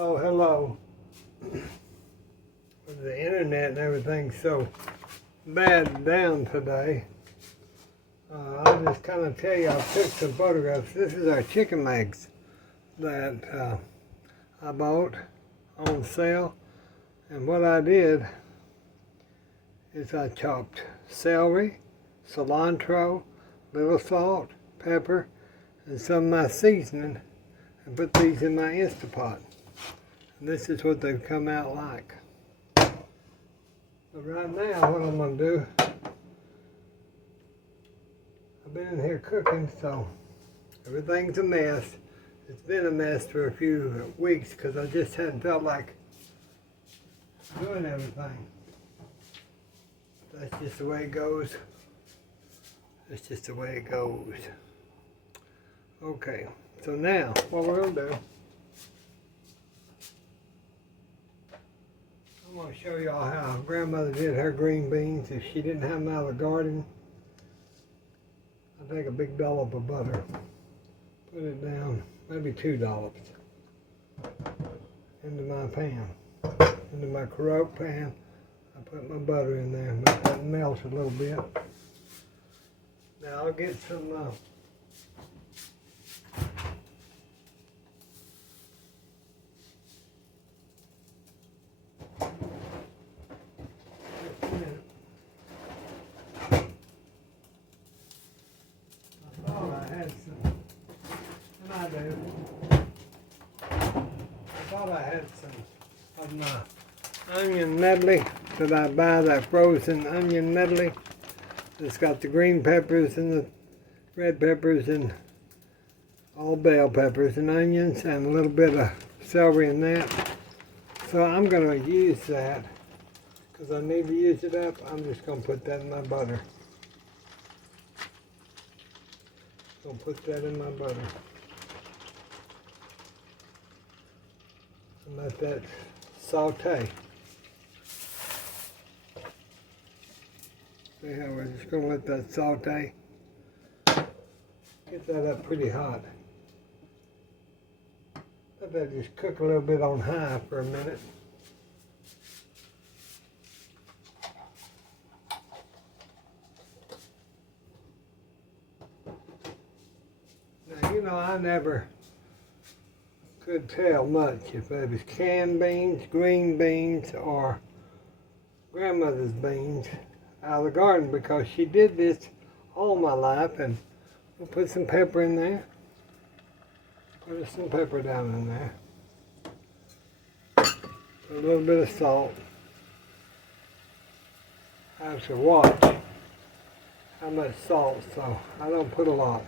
Oh, hello. With the internet and everything so bad down today, I'll just kind of tell you, I took some photographs. This is our chicken legs that I bought on sale. And what I did is I chopped celery, cilantro, little salt, pepper, and some of my seasoning, and put these in my Instapot. And this is what they've come out like. But right now, what I'm going to do, I've been in here cooking, so everything's a mess. It's been a mess for a few weeks because I just hadn't felt like doing everything. That's just the way it goes. That's just the way it goes. Okay, so now what we're going to do, I'm going to show y'all how grandmother did her green beans. If she didn't have them out of the garden, I take a big dollop of butter, put it down, maybe 2 dollops, into my pan, into my crock pan. I put my butter in there, make that melt a little bit. Now I'll get some I had some of my onion medley that I buy, that frozen onion medley. It's got the green peppers and the red peppers and all bell peppers and onions and a little bit of celery in that. So I'm going to use that because I need to use it up. I'm just going to put that in my butter. I'll put that in my butter. And let that saute. See how we're just going to let that saute. Get that up pretty hot. Let that just cook a little bit on high for a minute. Now, you know, I never could tell much if it was canned beans, green beans, or grandmother's beans out of the garden, because she did this all my life. And we'll put some pepper in there. Put some pepper down in there. Put a little bit of salt. I have to watch how much salt, so I don't put a lot.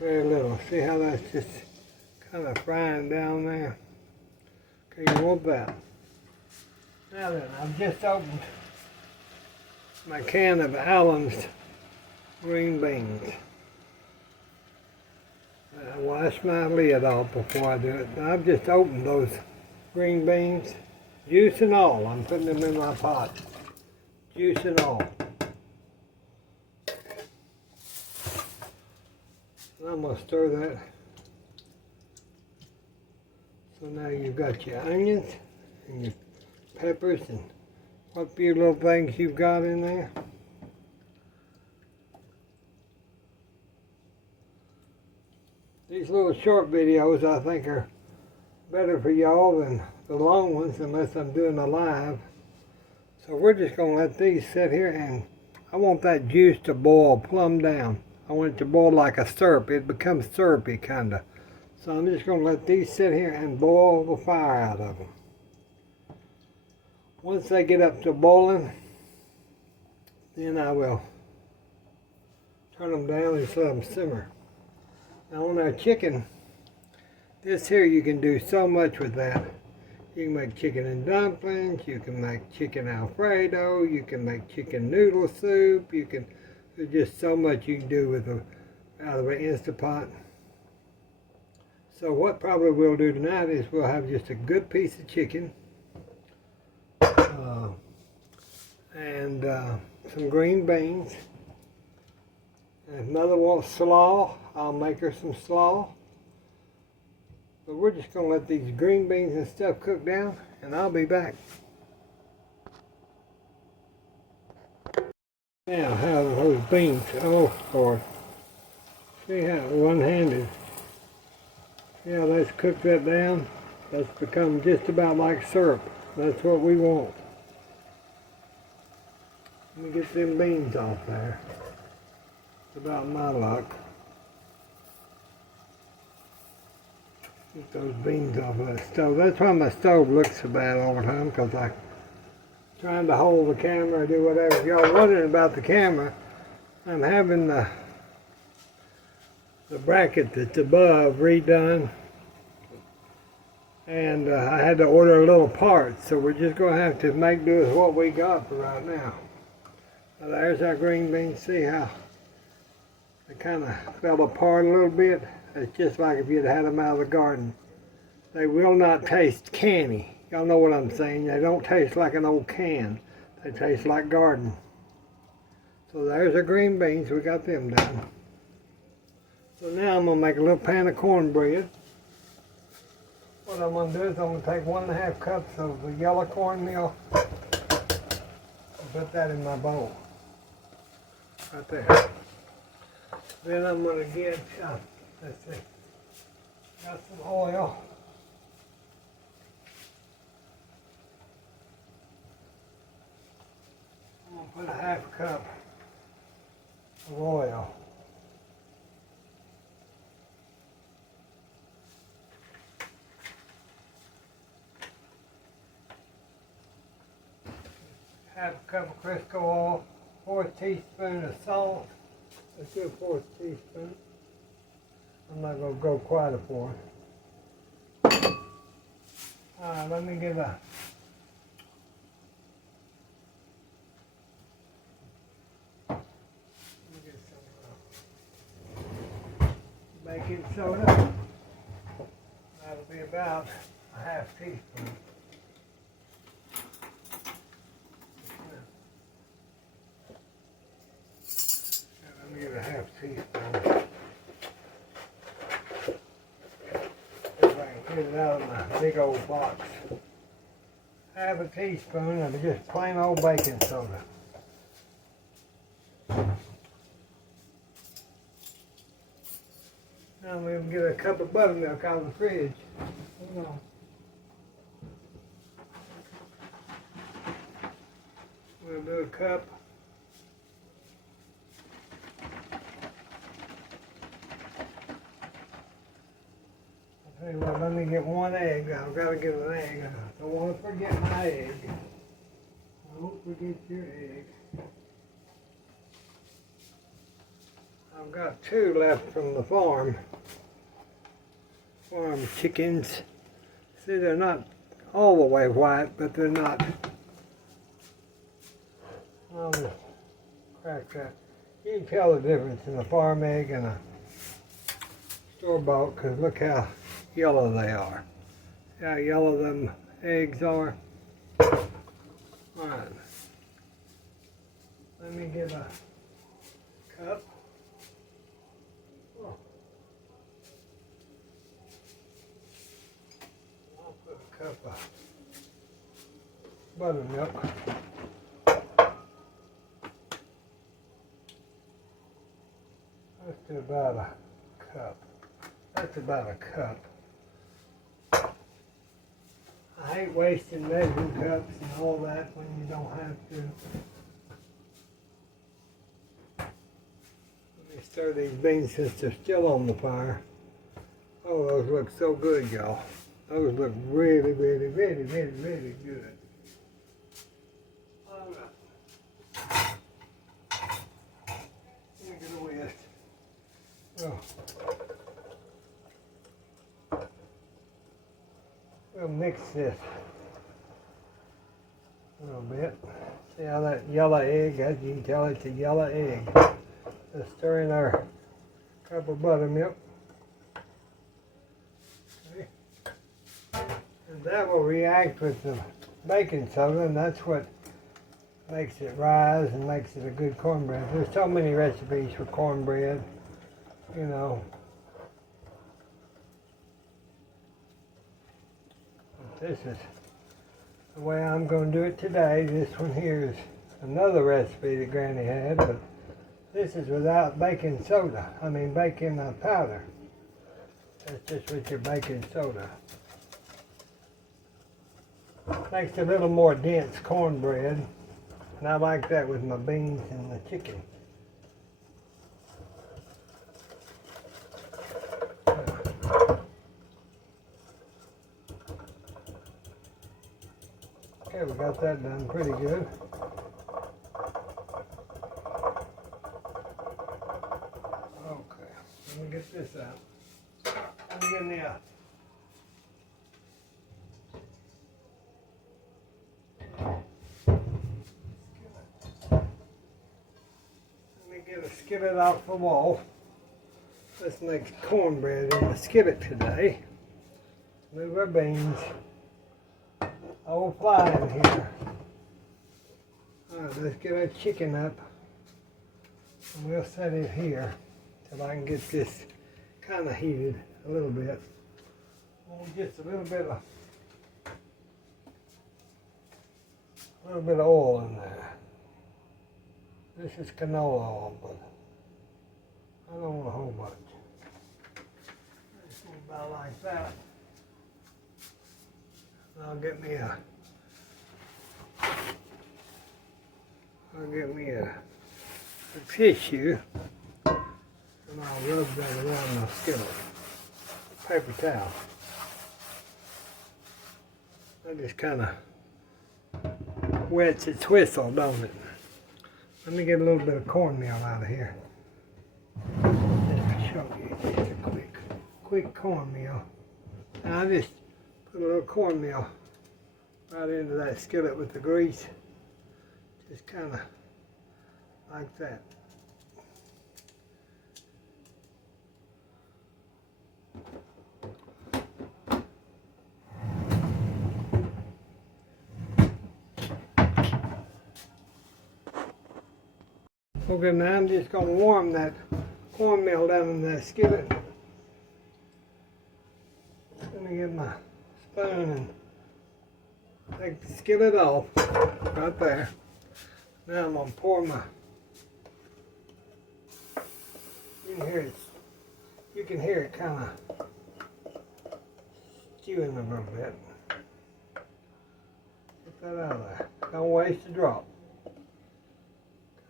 Very little. See how that's just kind of frying down there? Okay, you want that. Now then, I've just opened my can of Allen's green beans. I wash my lid off before I do it. Now, I've just opened those green beans, juice and all. I'm putting them in my pot, juice and all. And I'm going to stir that. So now you've got your onions and your peppers and what few little things you've got in there. These little short videos I think are better for y'all than the long ones, unless I'm doing a live. So we're just going to let these sit here, and I want that juice to boil plumb down. I want it to boil like a syrup. It becomes syrupy kind of. So I'm just going to let these sit here and boil the fire out of them. Once they get up to boiling, then I will turn them down and just let them simmer. Now on our chicken, this here you can do so much with that. You can make chicken and dumplings, you can make chicken Alfredo, you can make chicken noodle soup, there's just so much you can do with out of an Instapot. So what probably we'll do tonight is we'll have just a good piece of chicken and some green beans. And if Mother wants slaw, I'll make her some slaw. So we're just going to let these green beans and stuff cook down, and I'll be back. Now, how those beans, oh Lord, see how one-handed, see how that's cooked that down? That's become just about like syrup. That's what we want. Let me get them beans off there. It's about my luck. Get those beans off of that stove. That's why my stove looks so bad all the time, because I'm trying to hold the camera or do whatever. If y'all wondering about the camera, I'm having the bracket that's above redone. And I had to order a little part, so we're just going to have to make do with what we got for right now. Now there's our green beans. See how they kind of fell apart a little bit? It's just like if you'd had them out of the garden. They will not taste canny. Y'all know what I'm saying. They don't taste like an old can. They taste like garden. So there's our green beans. We got them done. So now I'm going to make a little pan of cornbread. What I'm going to do is I'm going to take 1.5 cups of the yellow cornmeal and put that in my bowl. Right there. Then I'm going to get, let's see, got some oil. I'm going to put a 1/2 cup of oil. Half a cup of Crisco oil, 1/4 teaspoon of salt. Let's do a 1/4 teaspoon. I'm not going to go quite a 4. Alright, let me get a baking soda. That'll be about a 1/2 teaspoon. Let me get a 1/2 teaspoon. If I can get it out of my big old box. 1/2 teaspoon of just plain old baking soda. Now I'm going to get a cup of buttermilk out of the fridge. Hold on. We'll do a cup. I'll tell you what, let me get 1 egg. I've got to get an egg. I don't want to forget my egg. Don't forget your egg. I've got 2 left from the farm chickens. See, they're not all the way white, but they're not. I'll just crack that. You can tell the difference in a farm egg and a store-bought, because look how yellow they are. See how yellow them eggs are? Alright. Let me get a cup. I'll put a cup of buttermilk. That's about a cup. That's about a cup. I hate wasting measuring cups and all that when you don't have to. Let me stir these beans since they're still on the fire. Oh, those look so good, y'all. Those look really, really, really, really, really good. All right. Let me get a whisk. Oh. We'll mix this a little bit. See how that yellow egg, as you can tell, it's a yellow egg. Just stir in our cup of buttermilk. Okay. And that will react with the baking soda, and that's what makes it rise and makes it a good cornbread. There's so many recipes for cornbread, you know. this is the way I'm going to do it today. This one here is another recipe that Granny had, but this is without baking soda. I mean baking powder. That's just with your baking soda. Makes a little more dense cornbread, and I like that with my beans and the chicken. Okay, we got that done pretty good. Okay, let me get this out. Let me get in the oven. Get a skillet off the wall. Let's make cornbread in the skillet today. Move our beans. Old fly in here. Alright, let's get our chicken up. And we'll set it here till I can get this kind of heated a little bit. Just a little bit of oil in there. This is canola oil, but I don't want a whole bunch. I just want about like that. I'll get me a tissue, and I'll rub that around my skillet. Paper towel. That just kind of wets its whistle, don't it? Let me get a little bit of cornmeal out of here. Just to show you, just a quick cornmeal. And I just put a little cornmeal right into that skillet with the grease. Just kind of like that. Okay, now I'm just going to warm that cornmeal down in that skillet. Let me get my spoon and take the skillet off right there. Now I'm going to pour my, you can hear it kind of stewing a little bit. Get that out of there. Don't waste a drop.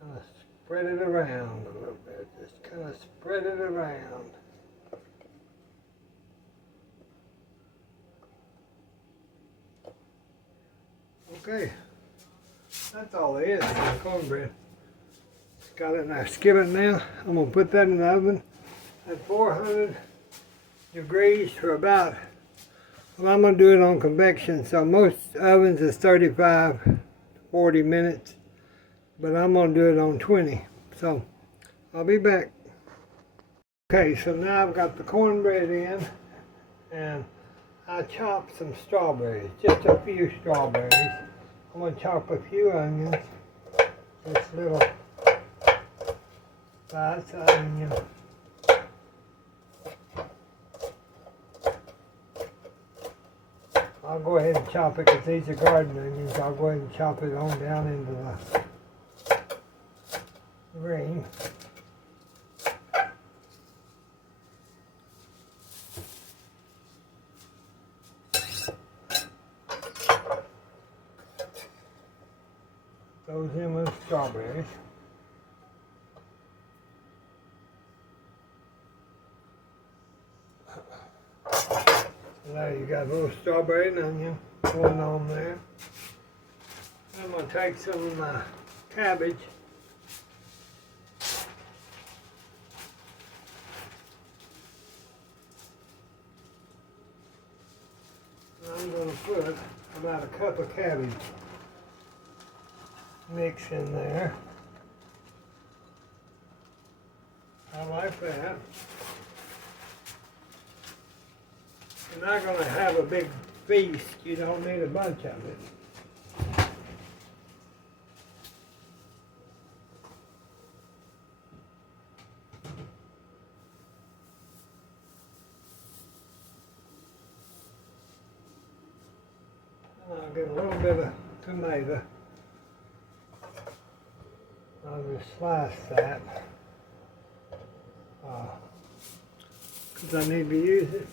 Kind of spread it around a little bit. Just kind of spread it around. Okay, that's all there is to the cornbread. Got it in our skillet now. I'm going to put that in the oven at 400 degrees for about, well, I'm going to do it on convection, so most ovens is 35 to 40 minutes, but I'm going to do it on 20, so I'll be back. Okay, so now I've got the cornbread in, and I chopped some strawberries, just a few strawberries. I'm going to chop a few onions, just little slice of onion. I'll go ahead and chop it because these are garden onions. I'll go ahead and chop it on down into the green. Those in with strawberries. Now you got a little strawberry and onion going on there. I'm going to take some of my cabbage. And I'm going to put about a cup of cabbage mix in there. I like that. You're not going to have a big feast. You don't need a bunch of it. I'll get a little bit of tomato. I'll just slice that because I need to use it.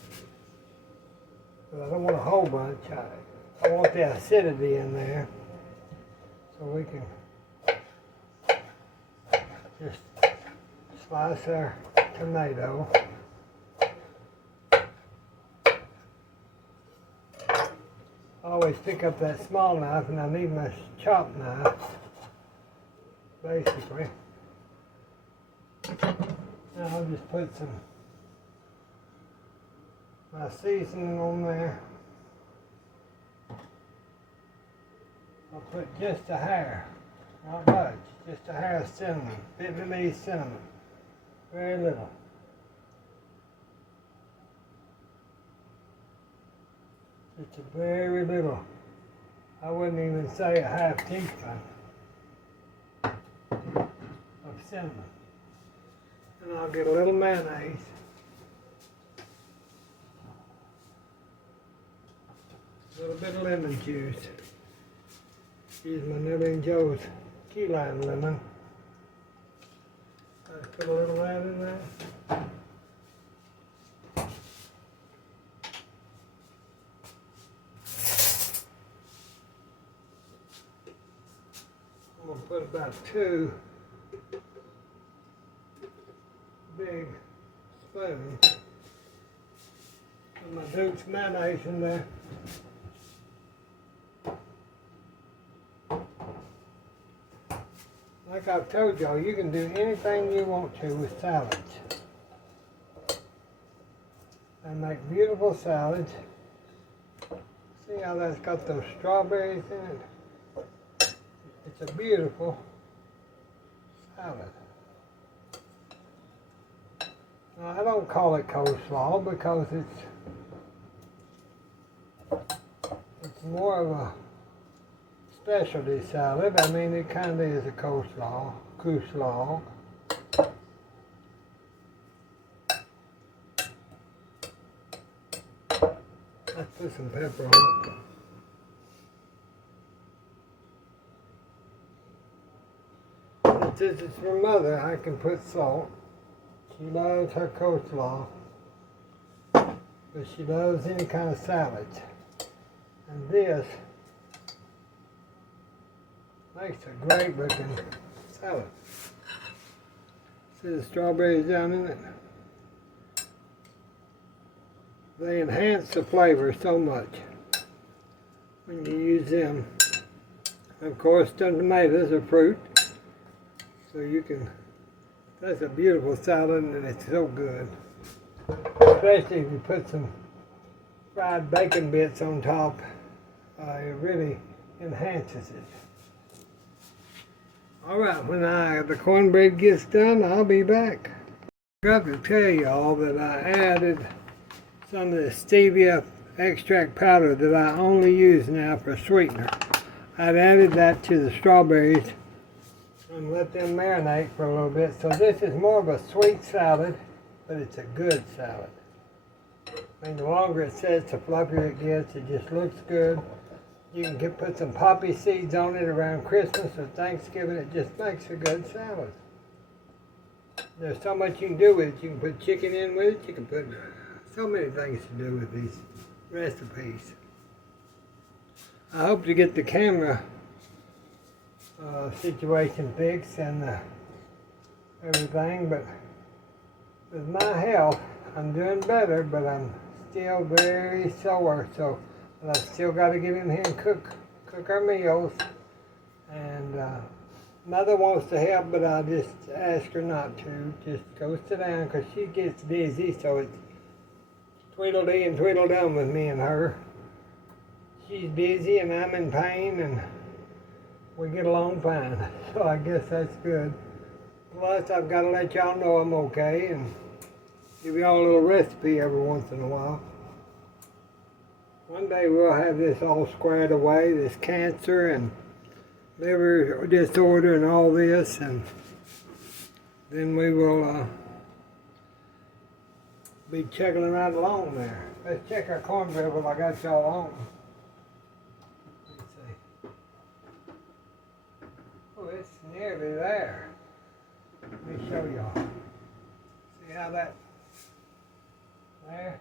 But I don't want a whole bunch. I want the acidity in there, so we can just slice our tomato. I always pick up that small knife, and I need my chop knife, basically. Now I'll just put my seasoning on there. I'll put just a hair, not much, just a hair of cinnamon, Vietnamese cinnamon, very little. Just a very little. I wouldn't even say a half teaspoon of cinnamon. And I'll get a little mayonnaise. A little bit of lemon juice. Use my Nelly & Joe's key lime lemon. I put a little of that in there. I'm going to put about 2 big spoons of my Duke's mayonnaise in there. Like I've told y'all, you can do anything you want to with salads. And make beautiful salads. See how that's got those strawberries in it? It's a beautiful salad. Now, I don't call it coleslaw because it's more of a specialty salad. I mean, it kind of is a coleslaw. Let's put some pepper on it. Since it's for Mother, I can put salt. She loves her coleslaw, but she loves any kind of salads. And this makes a great looking salad. See the strawberries down in it? They enhance the flavor so much when you use them. Of course, the tomatoes are fruit, so you can, that's a beautiful salad and it's so good. Especially if you put some fried bacon bits on top, it really enhances it. Alright, when the cornbread gets done, I'll be back. I forgot to tell y'all that I added some of the stevia extract powder that I only use now for sweetener. I've added that to the strawberries and let them marinate for a little bit. So this is more of a sweet salad, but it's a good salad. I mean, the longer it sits, the fluffier it gets. It just looks good. You can put some poppy seeds on it around Christmas or Thanksgiving. It just makes a good salad. There's so much you can do with it. You can put chicken in with it. You can put so many things to do with these recipes. I hope to get the camera situation fixed and everything, but with my health, I'm doing better, but I'm still very sore, so I've still got to get in here and cook our meals. And Mother wants to help, but I just ask her not to. Just go sit down, because she gets busy, so it's Tweedledee and Tweedledum with me and her. She's busy and I'm in pain, and we get along fine. So I guess that's good. Plus, I've got to let y'all know I'm okay and give y'all a little recipe every once in a while. One day we'll have this all squared away, this cancer and liver disorder and all this, and then we will be chugging right along there. Let's check our cornbread while I got y'all on. nearly there. Let me show y'all. See how that, there?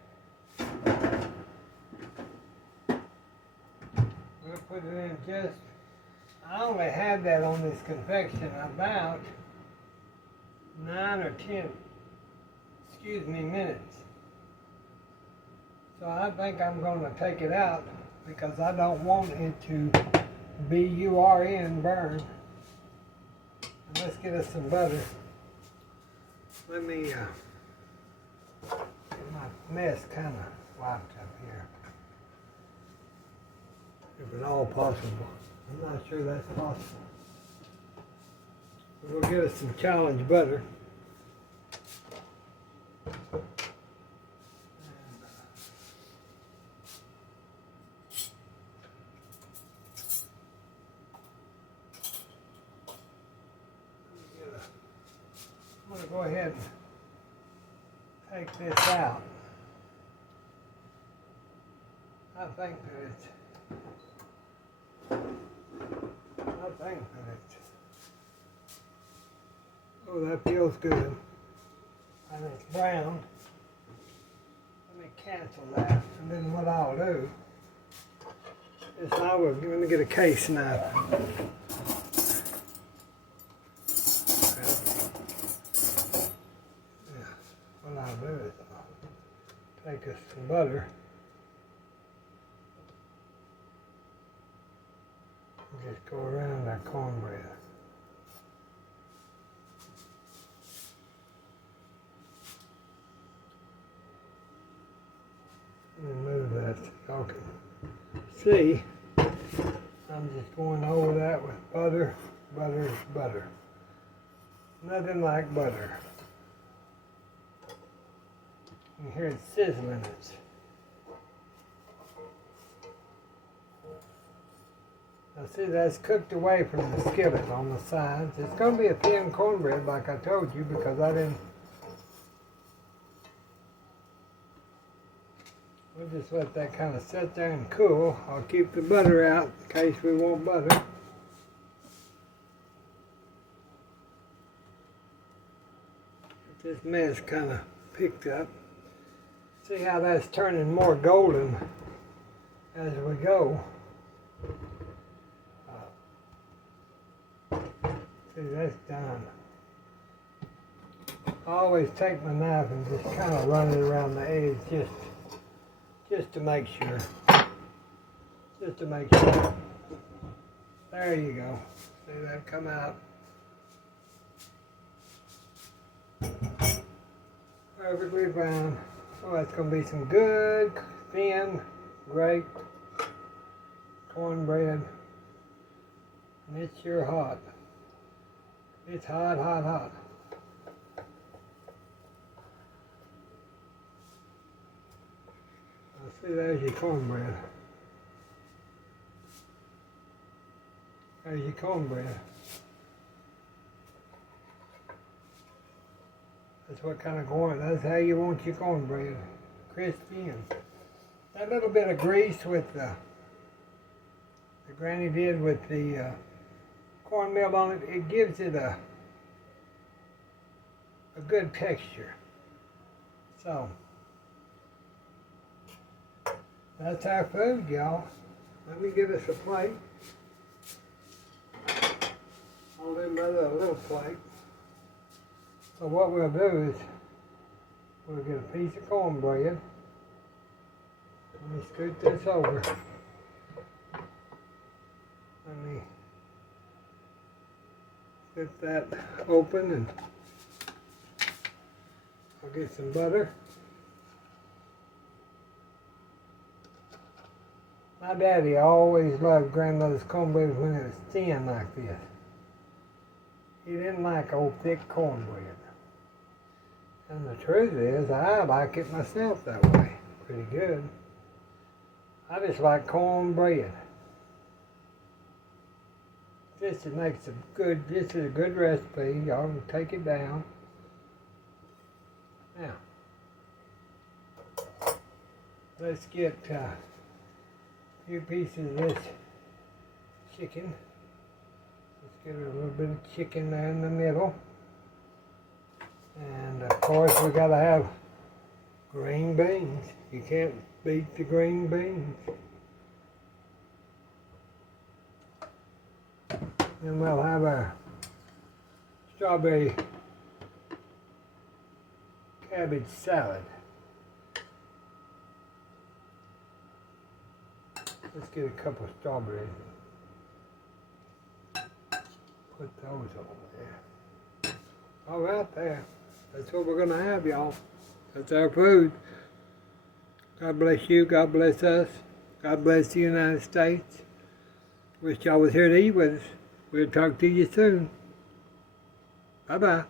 We'll put it in just, I only had that on this confection about 9 or 10, minutes. So I think I'm going to take it out because I don't want it to burn, burn. And let's get us some butter. Let me get my mess kind of wiped up here. If at all possible. I'm not sure that's possible. We'll get us some challenge butter. I'm going to go ahead and take this out. I think that it's oh, that feels good. And it's brown. Let me cancel that. And then what I'll do is I will, let me get a case knife. What I'll do is I'll take us some butter. Just go around that cornbread. Let me move that so y'all can see. I'm just going over that with butter, butter, butter. Nothing like butter. You hear it sizzling. Now see, that's cooked away from the skillet on the sides. It's going to be a thin cornbread like I told you because I didn't. We'll just let that kind of sit there and cool. I'll keep the butter out in case we want butter. This mess kind of picked up. See how that's turning more golden as we go. See, that's done. I always take my knife and just kind of run it around the edge just to make sure. Just to make sure. There you go. See that come out. Perfectly brown. Oh, that's going to be some good, thin, great cornbread. And it's sure hot. It's hot, hot, hot. See, there's your cornbread. There's your cornbread. That's what kind of corn, that's how you want your cornbread. Crispy and that little bit of grease with the granny did with the cornmeal on it, it gives it a good texture. So, that's our food, y'all. Let me get us a plate. I'll do another little plate. So what we'll do is, we'll get a piece of cornbread. Let me scoot this over. Let me get that open and I'll get some butter. My daddy always loved grandmother's cornbread when it was thin like this. He didn't like old thick cornbread. And the truth is, I like it myself that way. Pretty good. I just like cornbread. This is a good recipe. Y'all can take it down. Now, let's get a few pieces of this chicken. Let's get a little bit of chicken there in the middle. And of course we gotta have green beans. You can't beat the green beans. Then we'll have our strawberry cabbage salad. Let's get a couple of strawberries. Put those on there. All right there. That's what we're going to have, y'all. That's our food. God bless you. God bless us. God bless the United States. Wish y'all was here to eat with us. We'll talk to you soon. Bye-bye.